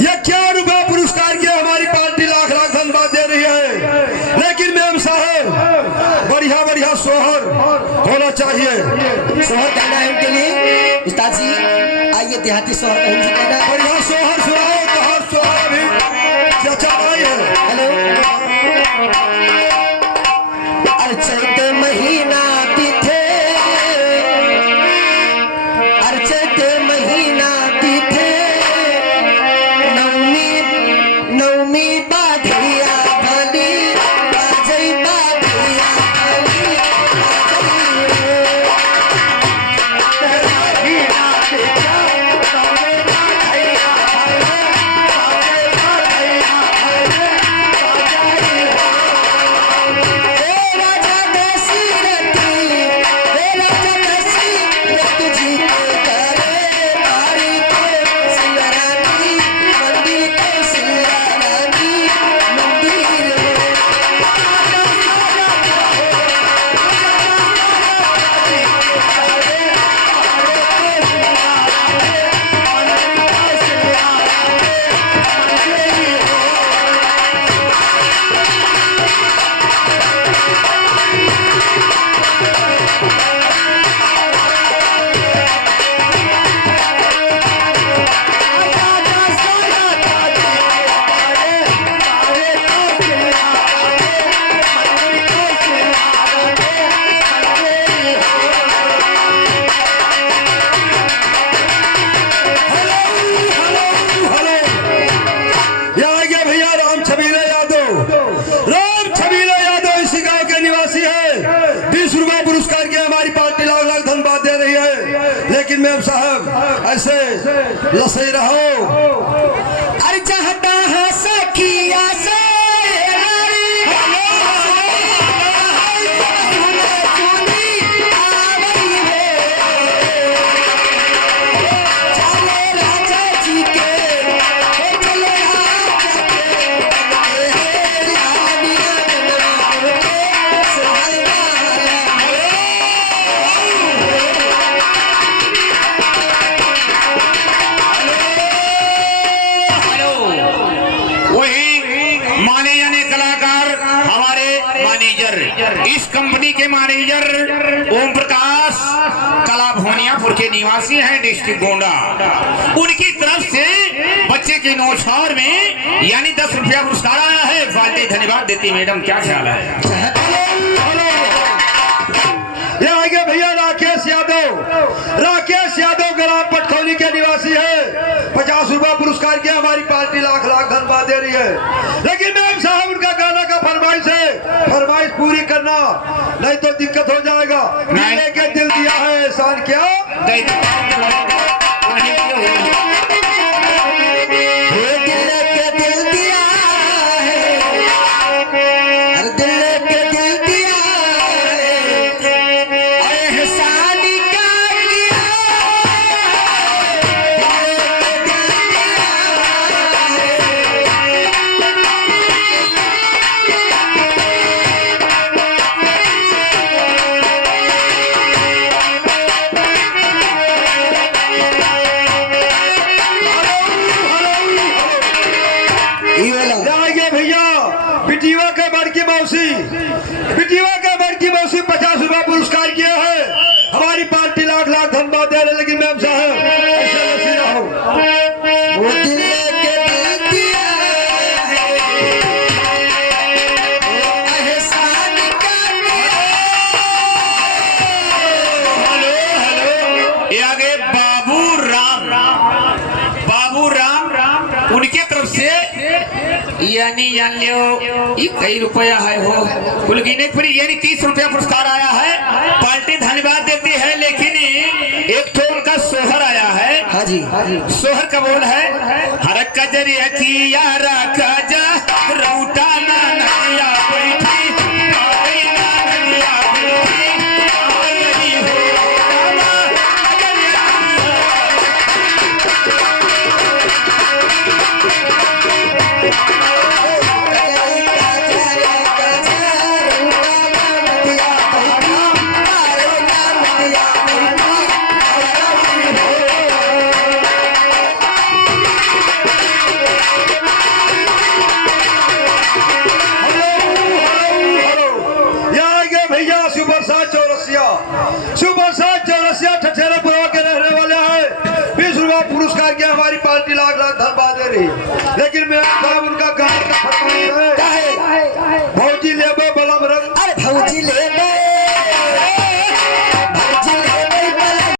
ये क्या रुपया पुरस्कार किया हमारी पार्टी लाख लाख धन्यवाद दे रही है, लेकिन मैम साहब बढ़िया बढ़िया सोहर होना चाहिए। सोहर कहना है उनके लिए उस्ताद जी, आइए देहाती सोहर का हिंदी कहना है। बढ़िया सोहर सुनाओ, कहाँ सोहर भी चाचा भाई है। हेलो, अर्चत महीना तिथे, अर्चत महीना तिथे, नवमी बाधिया भली, बाजई बाधिया भली, लेकिन मैम साहब ऐसे लसे रहो। अरे चाहता है सखिया से इस कंपनी के मैनेजर ओम प्रकाश कला भोनियापुर के निवासी हैं, डिस्ट्रिक्ट गोंडा। उनकी तरफ से बच्चे के नौछावर में यानी 10 रुपया पुरस्कार आया है। पार्टी धन्यवाद देती। मैडम क्या ख्याल है? ये आगे भैया राकेश यादव, राकेश यादव ग्राम पटखौली के निवासी है। 50 रुपया पुरस्कार किया। हमारी पार्टी लाख लाख धन्यवाद दे रही है, लेकिन मैम साहब उनका गाना का फरमाइश है, फरमाइश पूरी करना नहीं तो दिक्कत हो जाएगा। दिल के दिल दिया है एहसान क्या बिटिया का बड़की मौसी 50 रुपया पुरस्कार किया है। हमारी पार्टी लाख लाख धन्यवाद दे रहे, लेकिन मैम साहब ऐसे ऐसे रहो। वो दिल के दिल दिया है, एहसान का हेलो हेलो, ये आगे बाबू राम उनके तरफ से यानी जान लियो ये कई रुपया है हो कुल गिने पूरी यानी 30 रुपया पुरस्कार आया है। पार्टी धन्यवाद देती है, लेकिन एक तो उनका सोहर आया है। हाँ जी, सोहर का बोल है, हर कजरिया की यारा काजा रौटा ना नदिया बैठी लाख धन्यवाद दे रही है। लेकिन मैं साहब उनका